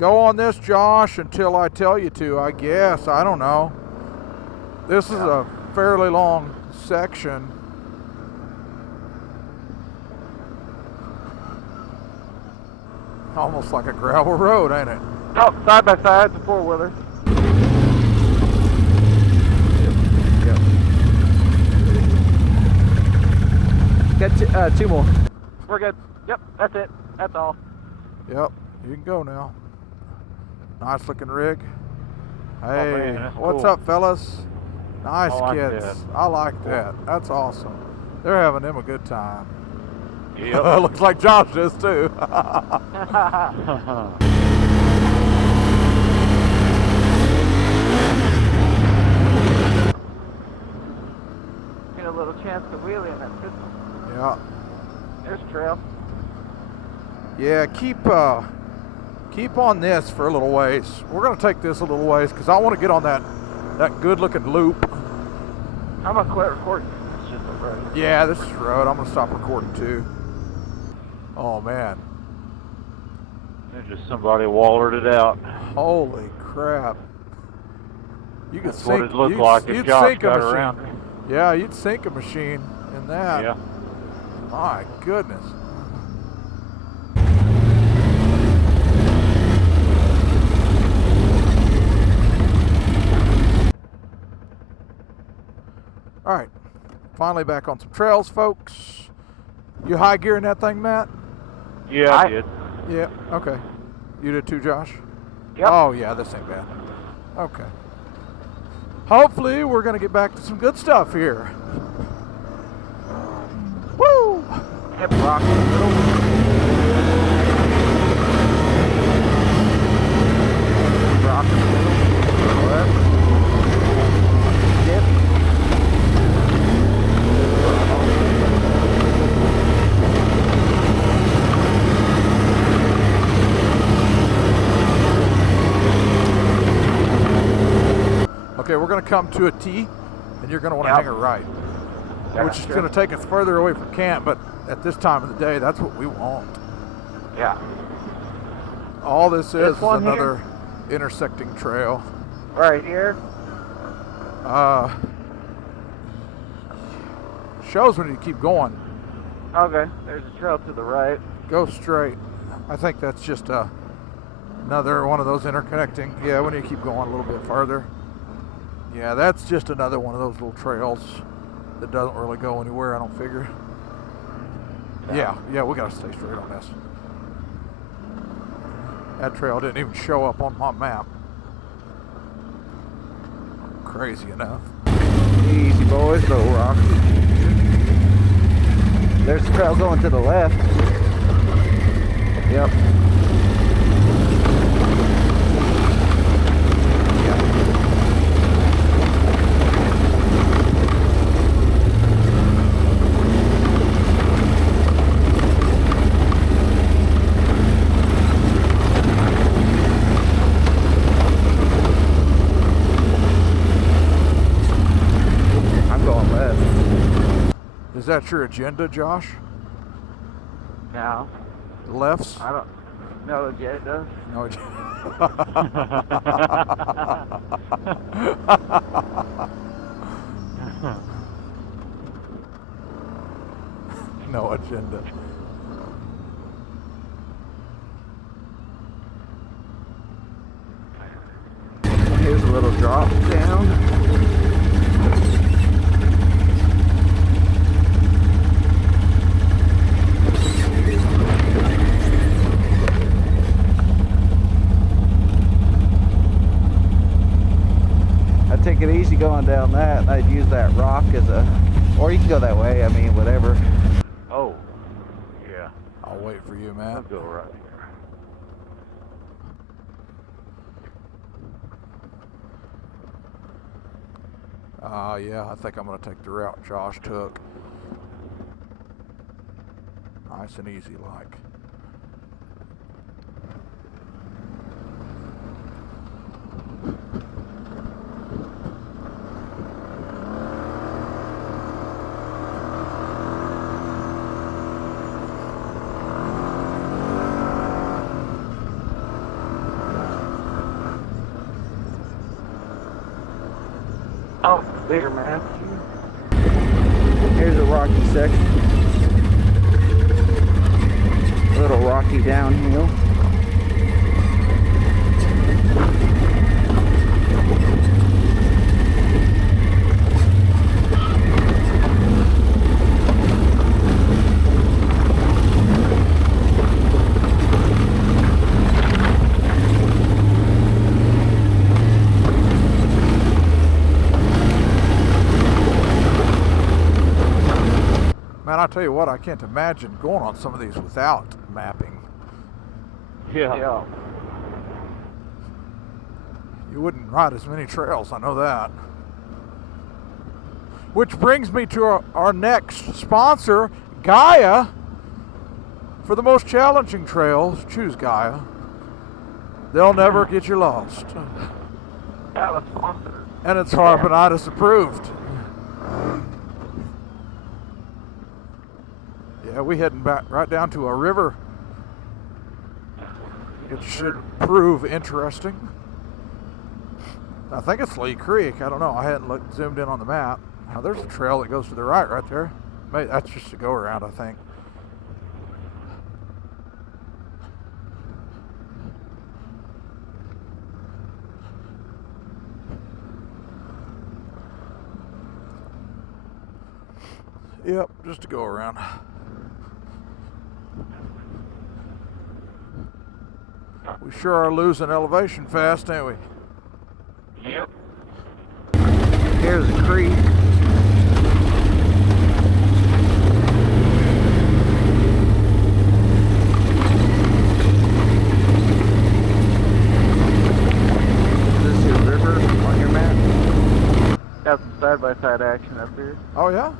Go on this, Josh, until I tell you to, I guess. I don't know. This is a fairly long section. Almost like a gravel road, ain't it? Oh, side by side, it's a four-wheeler. Got two more. We're good. Yep, that's it. That's all. Yep, you can go now. Nice looking rig. Hey, man, what's cool. up, fellas? Nice I like kids. that. I like that. That's awesome. They're having them a good time. Yep. Looks like Josh is too. Get a little chance to wheelie in that pistol. Yeah. There's trail. Yeah, keep on this for a little ways. We're gonna take this a little ways because I want to get on that good looking loop. I'm gonna quit recording. It's just a road. Yeah, this is road. I'm gonna stop recording too. Oh man. There's just somebody wallered it out. Holy crap. You could That's sink, what it looked like if you'd Josh sink a got machine. around. Yeah, you'd sink a machine in that. Yeah. My goodness. All right, finally back on some trails, folks. You high gearing that thing, Matt? Yeah, I did. Yeah, okay. You did too, Josh? Yep. Oh, yeah, this ain't bad. Okay. Hopefully, we're going to get back to some good stuff here. Woo! Hip rock in the middle. Rock in the middle. Left. Dip. Okay, we're going to come to a T, and you're going to want to hang a right, which is going to take us further away from camp, but at this time of the day, that's what we want. Yeah. All this is one another intersecting trail. Right here. Shows we need to keep going. Okay. There's a trail to the right. Go straight. I think that's just another one of those interconnecting. Yeah, we need to keep going a little bit farther. Yeah, that's just another one of those little trails that doesn't really go anywhere, I don't figure. Yeah, we gotta stay straight on this. That trail didn't even show up on my map. Crazy enough. Easy, boys. No rock. There's the trail going to the left. Yep. Is that your agenda, Josh? No. The lefts? I don't know agenda. No agenda. No agenda. Here's a little drop down. I'd take it easy going down that, and I'd use that rock as a, or you can go that way, I mean, whatever. Oh, yeah. I'll wait for you, I'll man. go right here. Yeah, I think I'm going to take the route Josh took. Nice and easy like. there, man. Here's a rocky section. A little rocky downhill. Man, I tell you what, I can't imagine going on some of these without mapping. Yeah. You wouldn't ride as many trails, I know that. Which brings me to our next sponsor, Gaia. For the most challenging trails, choose Gaia. They'll never get you lost. That was awesome. And it's Harbonitis approved. Yeah, we heading back right down to a river. It should prove interesting. I think it's Lee Creek. I don't know. I hadn't zoomed in on the map. Now there's a trail that goes to the right there. Maybe that's just a go around, I think. Yep, just a go around. We sure are losing elevation fast, ain't we? Yep. Here's a creek. Is this your river on your map? Got some side-by-side action up here. Oh yeah?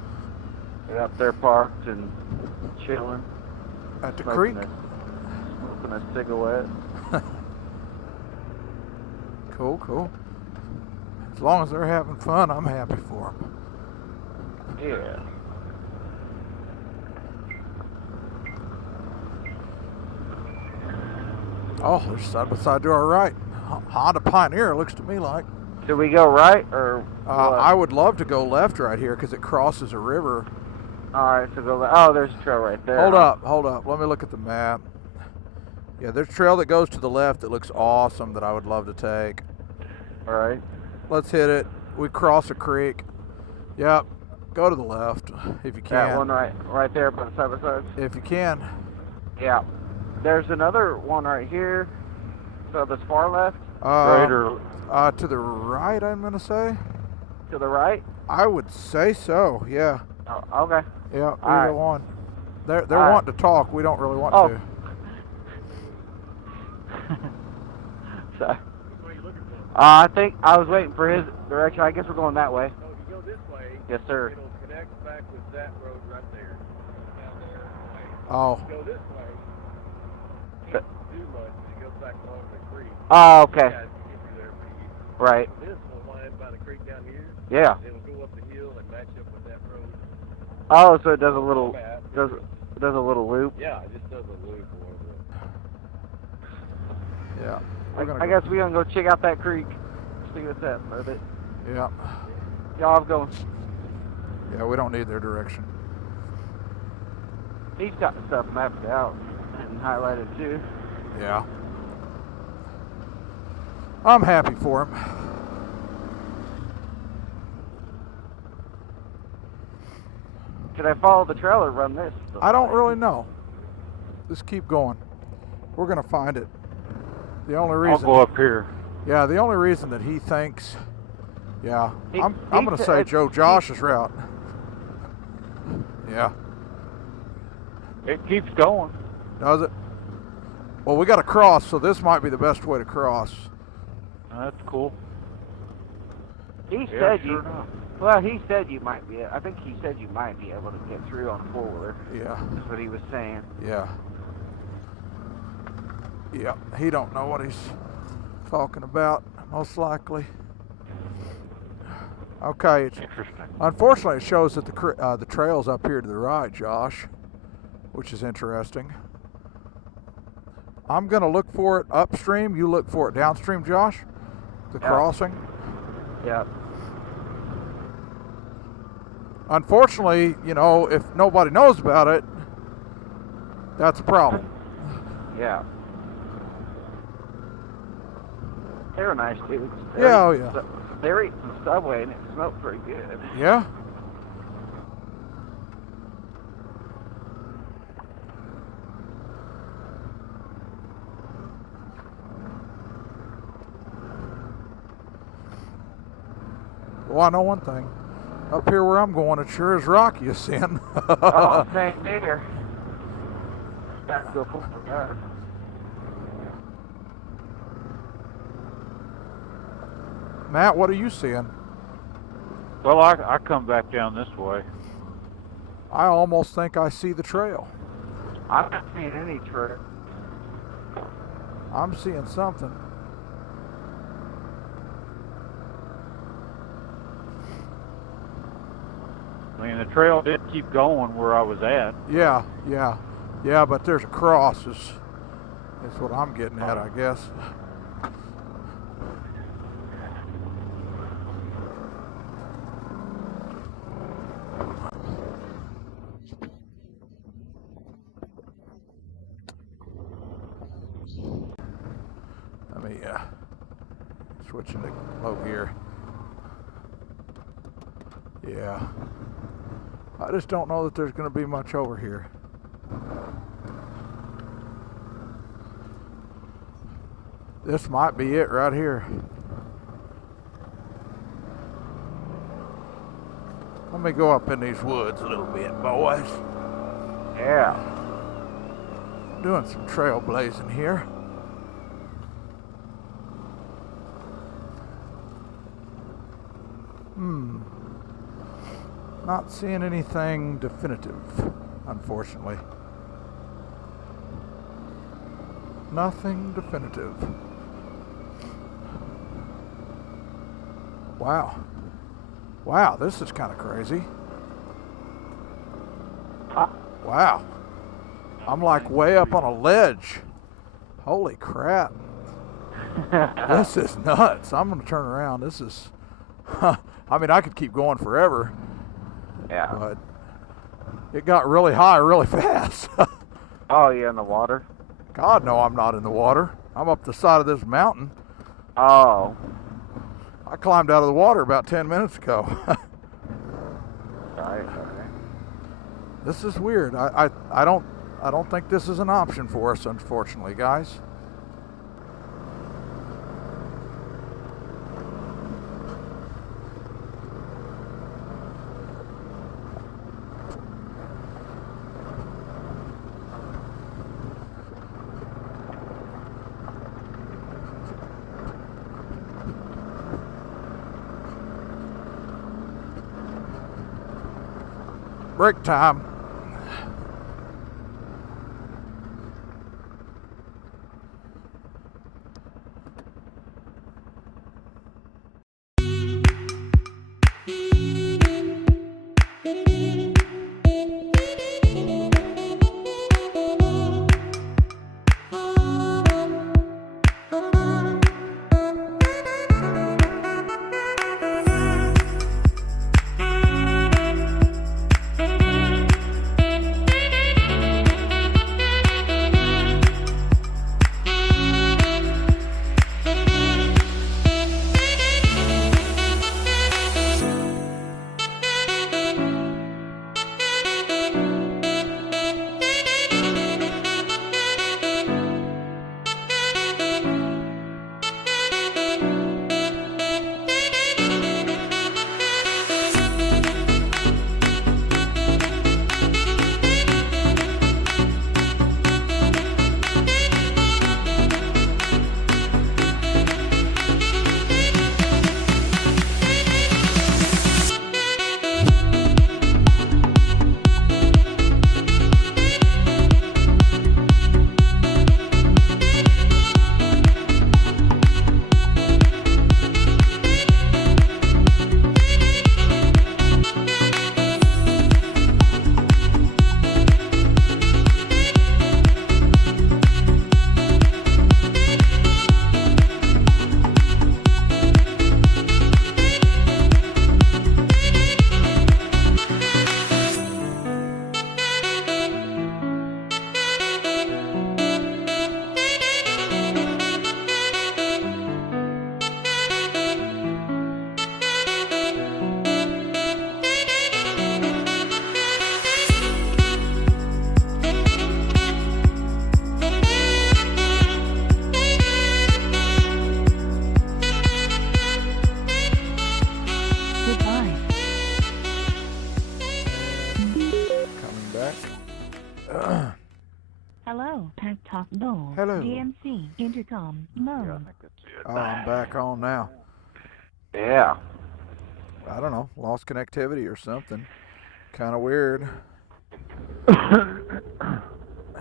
They're up there parked and chilling. At the creek? Smoking a cigarette. Cool. As long as they're having fun, I'm happy for them. Yeah. Oh, there's side by side to our right. Honda Pioneer, looks to me like. Should we go right or what? I would love to go left right here because it crosses a river. Alright, so go left. Oh, there's a trail right there. Hold up. Let me look at the map. Yeah, there's a trail that goes to the left that looks awesome that I would love to take. Alright. Let's hit it. We cross a creek. Yep. Go to the left if you can. That one right there by the side by side. If you can. Yeah. There's another one right here. So this far left. Right or To the right, I'm gonna say. To the right. I would say so. Yeah. Oh, okay. Yeah. All Either one. They're right. wanting to talk. We don't really want to. Sorry. I think I was waiting for his direction. I guess we're going that way. So if you go this way, Yes, sir. it'll connect back with that road right there. Down there. Oh. If you go this way, you can't do much. It goes back along the creek. Oh, okay. Yeah, you get through there pretty easy. Right. This will wind by the creek down here. Yeah. It'll go up the hill and match up with that road. Oh, so it does a little Map. does a little loop. Yeah, it just does a loop or whatever. Yeah. I guess we're gonna go check out that creek. See what's that with it. Yeah. Y'all have going. Yeah, we don't need their direction. He's got the stuff mapped out and highlighted too. Yeah. I'm happy for him. Should I follow the trail or run this? I don't really know. Just keep going. We're gonna find it. The only I'll reason. go up here. Yeah, the only reason that he thinks. Yeah, I'm he gonna say said- Joe Josh's route. Yeah. It keeps going. Does it? Well, we got to cross, so this might be the best way to cross. That's cool. He Yeah, said sure you. enough. Well, he said you might be. I think he said you might be able to get through on a 4-wheeler. Yeah. That's what he was saying. Yeah. Yeah. He don't know what he's talking about, most likely. Okay. Interesting. Unfortunately, it shows that the trail's up here to the right, Josh, which is interesting. I'm gonna look for it upstream. You look for it downstream, Josh. The Yeah. crossing. Yeah. unfortunately, you know, if nobody knows about it, that's a problem. Yeah. They were nice dudes. Yeah, oh yeah. They were eating some Subway and it smelled pretty good. Yeah? Well, I know one thing. Up here where I'm going, it sure is rocky as sin. Oh, same here. Back to the full. Matt, what are you seeing? Well, I come back down this way. I almost think I see the trail. I'm not seeing any trail. I'm seeing something. I mean, the trail did keep going where I was at. Yeah, yeah. Yeah, but there's a cross is what I'm getting at, I guess. Let me switch into low gear. Yeah. I just don't know that there's going to be much over here. This might be it right here. Let me go up in these woods a little bit, boys. Yeah. Doing some trailblazing here. Not seeing anything definitive, unfortunately. Nothing definitive. Wow. Wow, this is kind of crazy. Wow. I'm like way up on a ledge. Holy crap. This is nuts. I'm going to turn around. This is, I mean, I could keep going forever. Yeah. But it got really high really fast. Oh, you in the water? God, no, I'm not in the water. I'm up the side of this mountain. Oh. I climbed out of the water about 10 minutes ago. Right. This is weird. I don't think this is an option for us, unfortunately, guys. Break time. Hello, Pet Talk Gold. Hello. DMC, intercom, mode. Yeah, I think that's it. Oh, I'm back on now. Yeah. I don't know, lost connectivity or something. Kind of weird.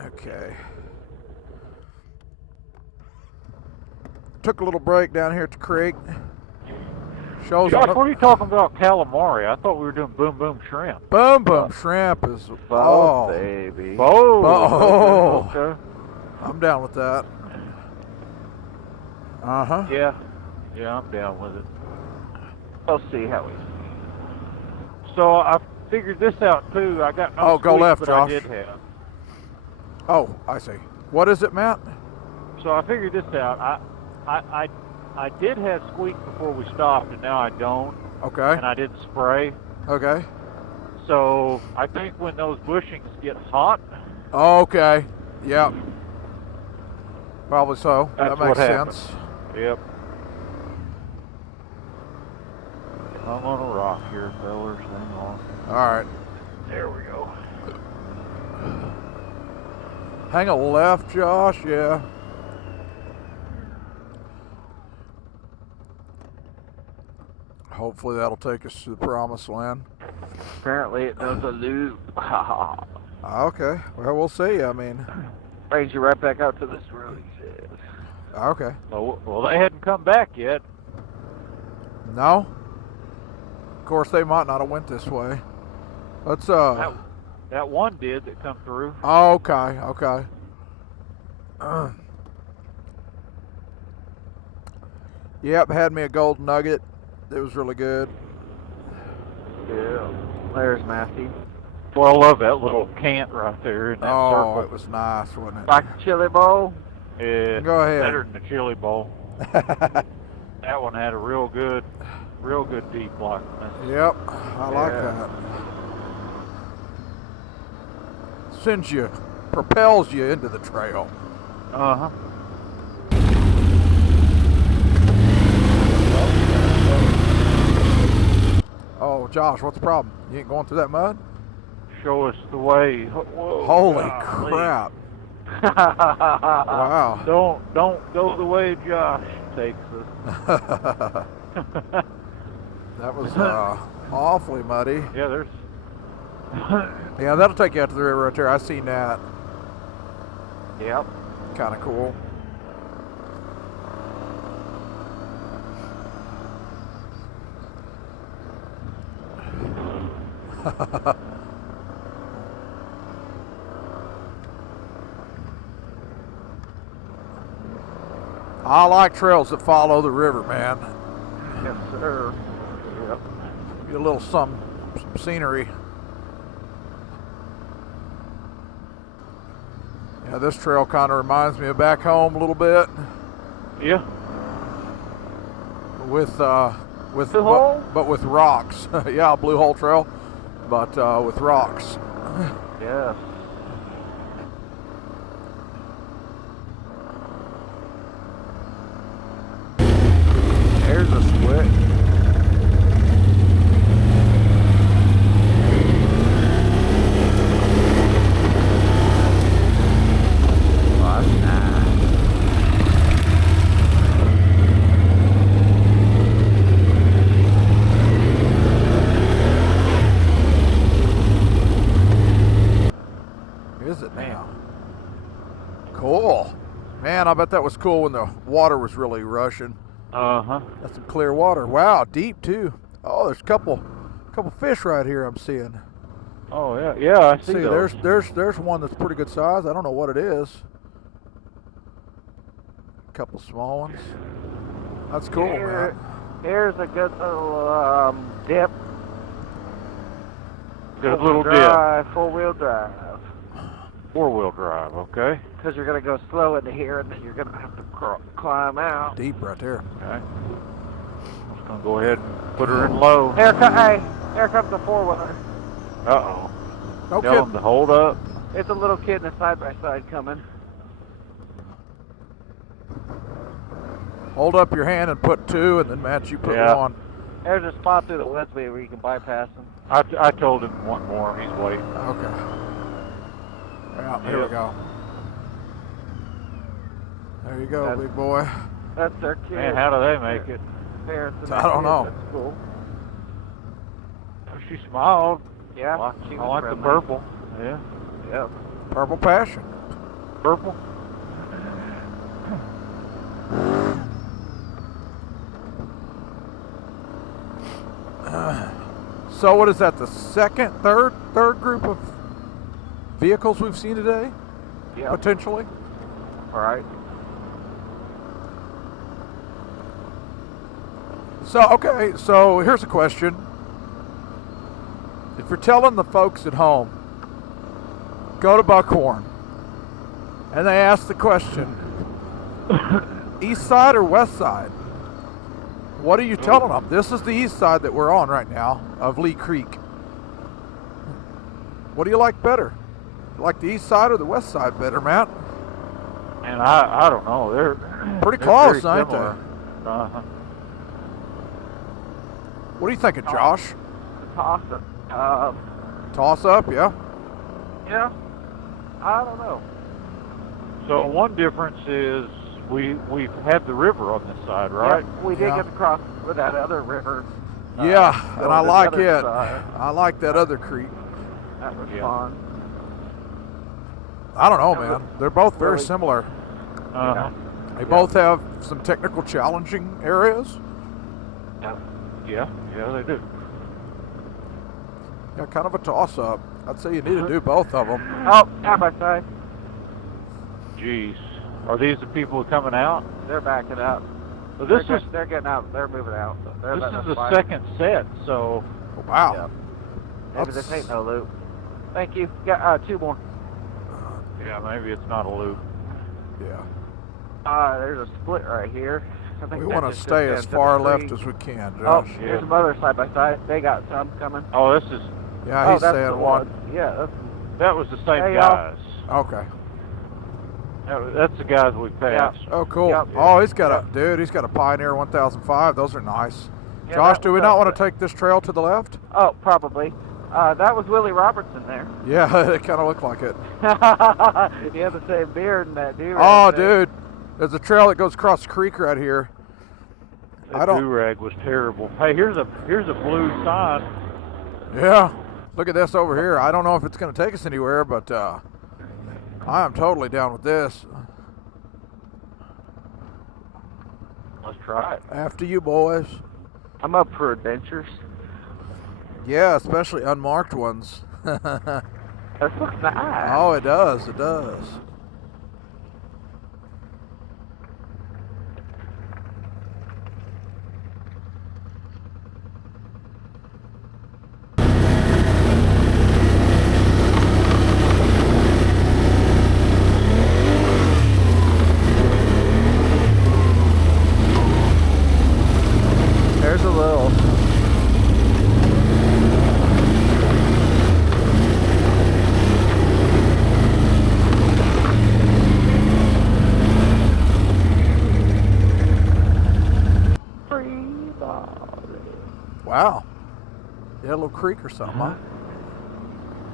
Okay. Took a little break down here at the creek. Shows Josh, on what are you talking about calamari? I thought we were doing boom boom shrimp. Boom Boom Shrimp is Both, baby. Oh. Okay. I'm down with that. Uh-huh. Yeah. Yeah, I'm down with it. We'll see how we. So I figured this out too. I got no Oh, go squeak, left, but Josh. I did have. Oh, I see. What is it, Matt? So I figured this out. I did have squeak before we stopped, and now I don't. Okay. And I didn't spray. Okay. So I think when those bushings get hot, Okay. Yep. Probably so. That's that makes what happens. sense. yep. I'm on a rock here, fellers. Hang on. All right. There we go. Hang a left, Josh. Yeah. Hopefully that'll take us to the promised land. Apparently it does a loop. Okay. Well, we'll see. I mean, Brings you right back out to this road. okay. Well, they hadn't come back yet. No? Of course, they might not have went this way. Let's, That one did that come through. okay, okay. Yep, had me a gold nugget. It was really good. Yeah. There's Matthew. Well, I love that little cant right there in that Oh, circle. it was nice, wasn't it? Like a chili bowl. Yeah, Go ahead. better than the chili bowl. That one had a real good deep blackness. Yep, I like Yeah. that. Sends you, propels you into the trail. Uh-huh. Oh, Josh, what's the problem? You ain't going through that mud? Show us the way. Whoa, Holy golly. crap. Wow. Don't go the way Josh takes us. That was awfully muddy. Yeah, there's Yeah, that'll take you out to the river right there. I seen that. Yep. Kind of cool. I like trails that follow the river, man. Yes, sir. Yep. Get a little some scenery. Yeah, this trail kind of reminds me of back home a little bit. yeah. With Blue Hole? but with rocks. Yeah, Blue Hole Trail, but with rocks. Yes. There's a switch. Oh, that's nice. Is it now? Cool. Man, I bet that was cool when the water was really rushing. Uh-huh. That's some clear water. Wow, deep too. Oh, there's a couple fish right here I'm seeing. Oh yeah, yeah, I see those. there's one that's pretty good size. I don't know what it is. A couple small ones. That's cool, man. Here's a good little dip. Good little drive, four-wheel drive. dip. 4-wheel drive, okay. Because you're going to go slow into here, and then you're going to have to climb out. Deep right there. Okay. I'm just gonna go ahead and put her in low. Here comes the four-wheeler. Uh-oh. No Tell them kidding. to hold up. It's a little kid in a side-by-side coming. Hold up your hand and put two, and then Matt, you put Yeah. one. There's a spot through the woods where you can bypass them. I told him one more. He's waiting. Okay. Yeah, here we Yep. go. There you go, That's- big boy. That's their kid. Man, how do they make it? Parents and I their don't kids. know. That's cool. She smiled. Yeah, I she was like the friendly. purple. Yeah, Yep. Purple Passion. purple. So what is that? The third group of vehicles we've seen today, Yep. potentially. All right. So okay, so here's a question. If you're telling the folks at home, go to Buckhorn, and they ask the question, east side or west side? What are you telling them? This is the east side that we're on right now of Lee Creek. What do you like better? You like the east side or the west side better, Matt? And I don't know. They're Pretty they're close, very ain't they? similar. Uh-huh. What are you thinking, Josh? Toss it. Toss up, yeah? Yeah. I don't know. So one difference is we've had the river on this side, right? Yep, we did Yeah. get to cross with that other river. Yeah, go and I to the like other it. side. I like that other creek. That was Yeah. fun. I don't know, That was man. They're both very really- similar. Uh-huh. They both have some technical challenging areas. Yeah, they do. Yeah, kind of a toss-up. I'd say you need to do both of them. Oh, side by side. Jeez. Are these the people coming out? They're backing up. So this is They're getting out. They're moving out. They're this letting is us the by. second set, so Wow. Yeah. Maybe That's- this ain't no loop. Thank you. Got two more. yeah, maybe it's not a loop. Yeah. There's a split right here. I think We that want to just stay goes as into far the left tree. as we can, Oh, Josh. here's some other side by side. They got some coming. Oh, this is Yeah, he's that's saying the one. Yeah, that was the same Hey, y'all. guys. Okay. That's the guys we passed. Oh, cool. Yep. Oh, he's got Yep. dude, he's got a Pioneer 1005. Those are nice. Yeah, Josh, that do we was not us, want but- to take this trail to the left? Oh, probably. That was Willie Robertson there. Yeah, it kind of looked like it. He had the same beard and that dude. Oh, right there. dude. There's a trail that goes across the creek right here. I That don't- do-rag was terrible. Hey, here's a blue sign. Yeah. Look at this over here. I don't know if it's going to take us anywhere, but I am totally down with this. Let's try it. After you, boys. I'm up for adventures. Yeah, especially unmarked ones. This looks nice. Oh, it does. It does. There's a little. Wow. Yeah, a little creek or something, huh?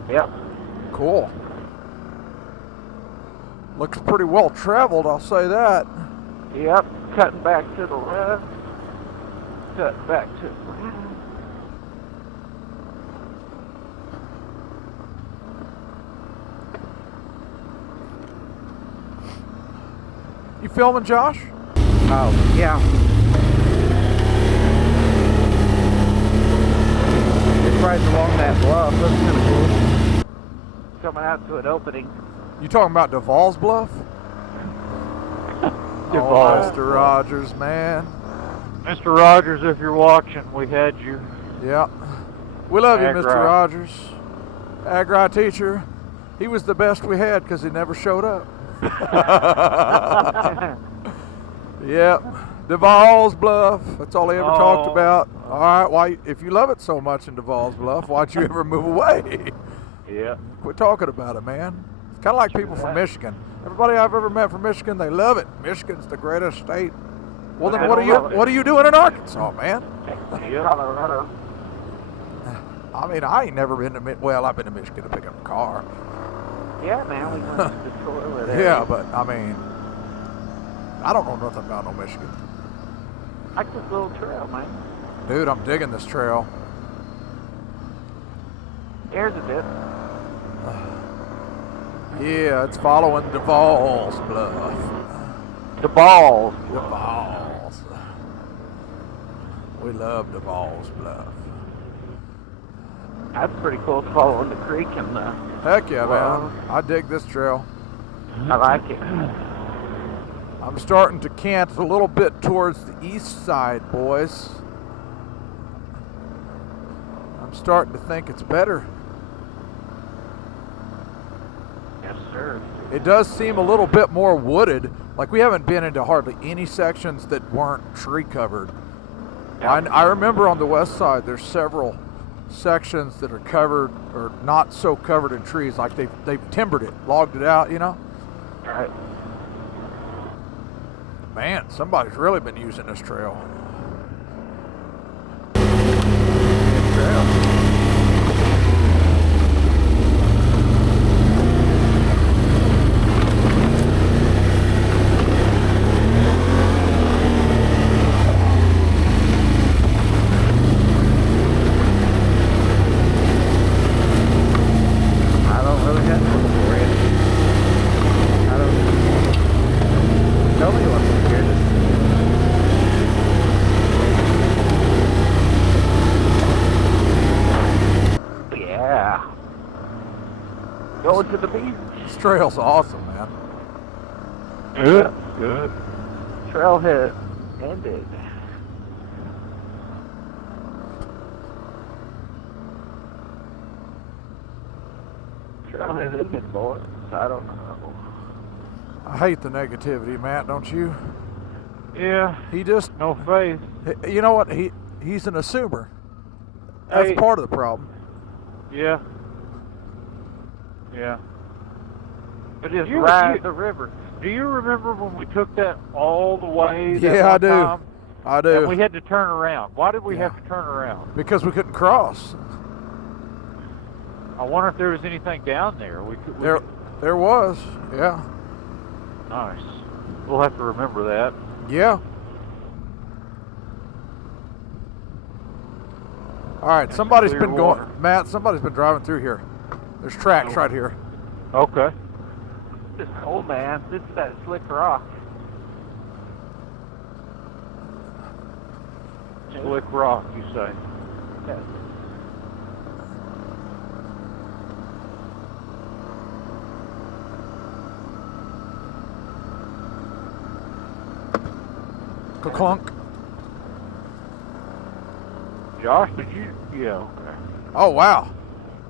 Yep. Cool. Looks pretty well traveled, I'll say that. Yep. Cutting back to the left. Cutting back to the right. You filming, Josh? Oh, yeah. It's right along that bluff. That's kind of cool. Coming out to an opening. You talking about Duvall's Bluff? Duvall's Oh, Mr. Rogers, man. Mr. Rogers, if you're watching, we had you. Yeah. We love you, Ag Mr. Ride. Rogers. Ag-Ride teacher. He was the best we had because he never showed up. Yep. Duvall's Bluff. That's all he ever talked Oh. about. All right. Why? If you love it so much in Duvall's Bluff, why'd you ever move away? Yeah. Quit talking about it, man. It's kind of like people from Michigan. Everybody I've ever met from Michigan, they love it. Michigan's the greatest state. Well, then I what are don't you love it. what are you doing in Arkansas, man? Colorado. I mean, I ain't never been to well, I've been to Michigan to pick up a car. Yeah, man. We went to Detroit with it. Yeah, but I mean, I don't know nothing about no Michigan. Like this little trail, man. Dude, I'm digging this trail. Here's a bit. Yeah, it's following Duval's Bluff. The balls. Duval's. We love Duval's Bluff. That's pretty cool, following the creek and the... Heck yeah, Well- man. I dig this trail. I like it. I'm starting to cant a little bit towards the east side, boys. I'm starting to think it's better. Yes, sir. It does seem a little bit more wooded. Like we haven't been into hardly any sections that weren't tree covered. I remember on the west side there's several sections that are covered or not so covered in trees. Like they've timbered it, logged it out, you know? Right. Man, somebody's really been using this trail. I don't really have to look for it. I don't. Tell me what's here. Yeah. Going to the beach. This trail's awesome, man. Good. Good. Trailhead ended. Trailhead ended, boys. I don't know. I hate the negativity, Matt, don't you? Yeah. He just, No faith. you know what? He's an assumer. That's Hey. part of the problem. Yeah. Yeah. But just You- ride you- the river. Do you remember when we took that all the way? Yeah, I one do. time, I And we do. had to turn around. Why did we Yeah. have to turn around? Because we couldn't cross. I wonder if there was anything down there. We could. There was, yeah. Nice. We'll have to remember that. Yeah. All right, That's somebody's clear been water. going, Matt, somebody's been driving through here. There's tracks right here. Okay. This old man. This is that slick rock. Slick rock, you say? Yes. Clunk. Josh, did you? Yeah. Okay. Oh, wow.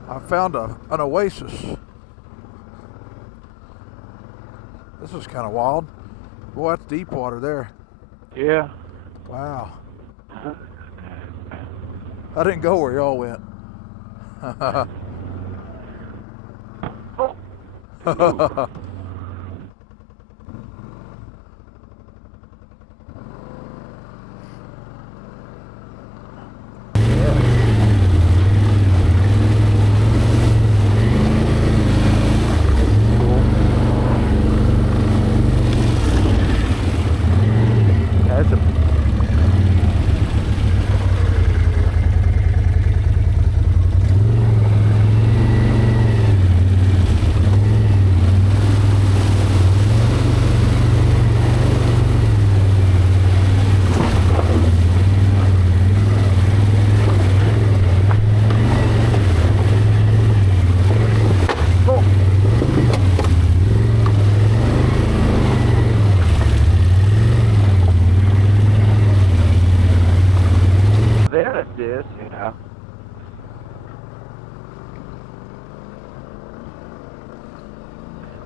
I found an oasis. This is kind of wild. Boy, that's deep water there. Yeah. Wow. I didn't go where y'all went. That's a there it is, you know.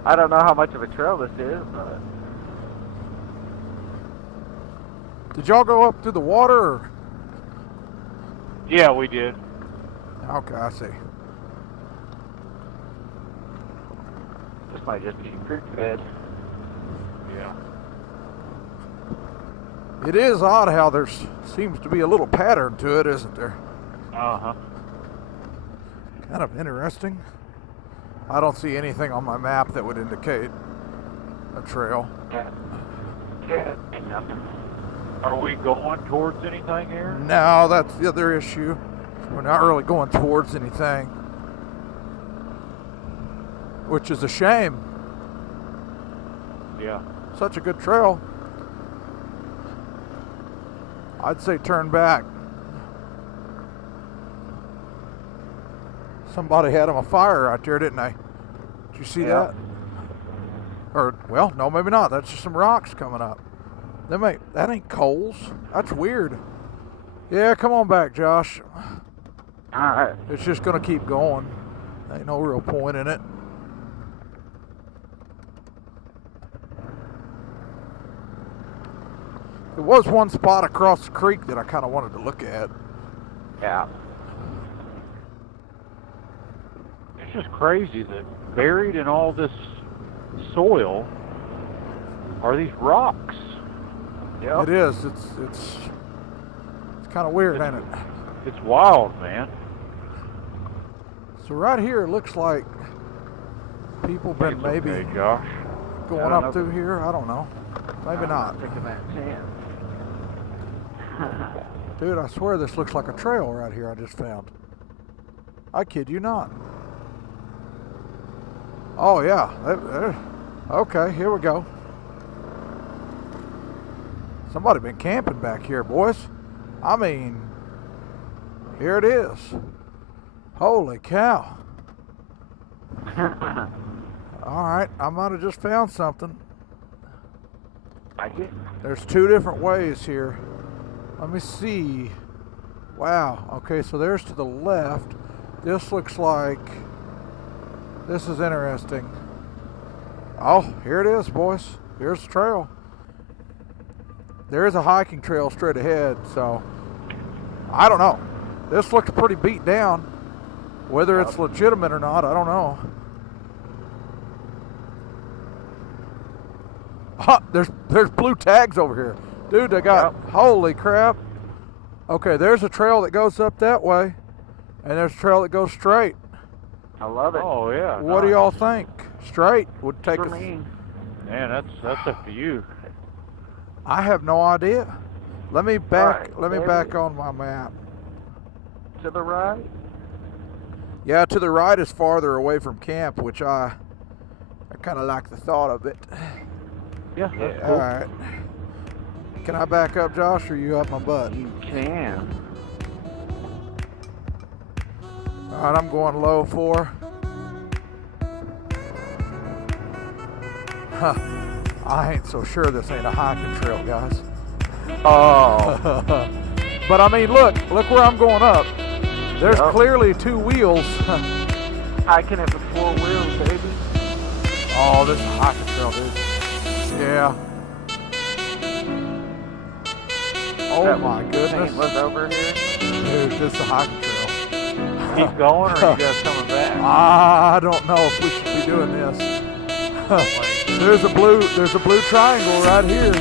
I don't know how much of a trail this is, but Did y'all go up through the water? Or? Yeah, we did. Okay, I see. this might just be creek bed. Yeah. It is odd how there seems to be a little pattern to it, isn't there? Uh-huh. Kind of interesting. I don't see anything on my map that would indicate a trail. Yeah, ain't nothing. Are we going towards anything here? No, that's the other issue. We're not really going towards anything, which is a shame. Yeah. Such a good trail. I'd say turn back. Somebody had him a fire right there, didn't they? Did you see that? Or, well, no, maybe not. That's just some rocks coming up. That ain't coals. That's weird. Yeah, come on back, Josh. Alright. It's just gonna keep going. Ain't no real point in it. There was one spot across the creek that I kind of wanted to look at. Yeah. It's just crazy that buried in all this soil are these rocks. Yep. It is. It's kind of weird, ain't it? It's wild, man. So right here, it looks like people been It's maybe okay, Josh. going I don't up know. through here. I don't know. Maybe not. Taking that chance. Dude, I swear this looks like a trail right here I just found. I kid you not. Oh yeah. Okay, here we go. Somebody been camping back here, boys. I mean, here it is. Holy cow. All right, I might have just found something. Like it? There's two different ways here. Let me see. Wow. Okay, so there's to the left. This looks like... This is interesting. Oh, here it is, boys. Here's the trail. There is a hiking trail straight ahead, so... I don't know. This looks pretty beat down. Whether it's legitimate or not, I don't know. There's blue tags over here. Dude, they got, holy crap. Okay, there's a trail that goes up that way, and there's a trail that goes straight. I love it. Oh yeah. What do y'all think? Straight would take For us. me. Man, that's up to you. I have no idea. Let me back. Right, let me there back it is. on my map. To the right? Yeah, to the right is farther away from camp, which I kind of like the thought of it. Yeah, that's All cool. right. Can I back up, Josh, or you up my butt? You can. All right, I'm going low 4. Huh. I ain't so sure this ain't a hiking trail, guys. Oh. But I mean, look where I'm going up. There's Yep. clearly 2 wheels. Hiking it with 4 wheels, baby. Oh, this is a hiking trail, dude. Yeah. Oh That my was goodness. paintless over here. Dude, this is a hiking trail. Keep going, or are you guys coming back? I don't know if we should be doing this. There's a blue triangle right here.